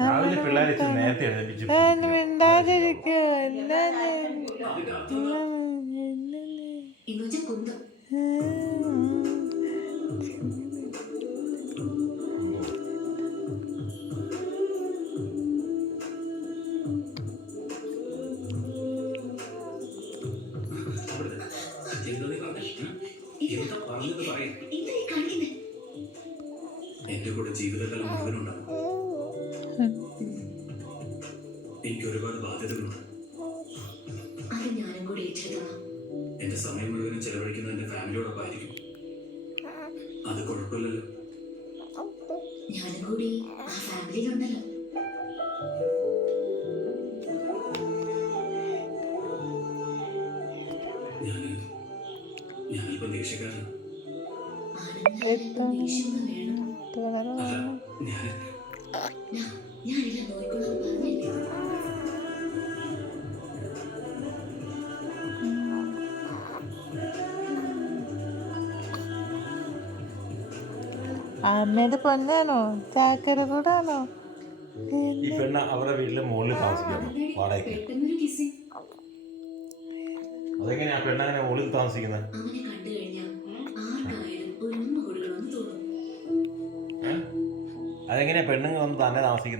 രാവിലെ പിള്ളേരെ ഇച്ചിരി നേരത്തെ എഴുന്നേൽപ്പിച്ച് മിണ്ടാതിരിക്കോ എന്റെ കൂടെ ജീവിതകാലം മുഴുവനുണ്ടാകും. എനിക്ക് ഒരുപാട് ബാധ്യതകളുണ്ട്. എന്റെ സമയം മുഴുവനും ചെലവഴിക്കുന്നത് എന്റെ ഫാമിലിയോടൊപ്പമായിരിക്കും. അത് കുഴപ്പമില്ലല്ലോ. ഞാനും കൂടി ആ ഫാമിലിയിലുണ്ടല്ലോ. ഞാനിപ്പോ ദേഷ്യക്കാരനാണ്. ഞാനില്ല നോയിക്കൊള്ളാൻ പറഞ്ഞില്ലേ. അമ്മയുടെ പൊന്നാണോ ചാക്കര കൂടാണോ? ഈ പെണ്ണ് അവരുടെ വീട്ടിലെ മുകളിൽ താമസിക്കുന്നു വാടകയ്ക്ക്. അതെങ്ങനെയാ പെണ്ണങ്ങനെ മുകളിൽ താമസിക്കുന്നത്? അവനെ കണ്ടു കഴിഞ്ഞാൽ ആർക്കായാലും ഒരു ഉമ്മ കൊടുക്കണമെന്ന് തോന്നും. അതെങ്ങനെയാ പെണ്ണുങ്ങൾ വന്ന് തന്നെ താമസിക്കുന്നത്?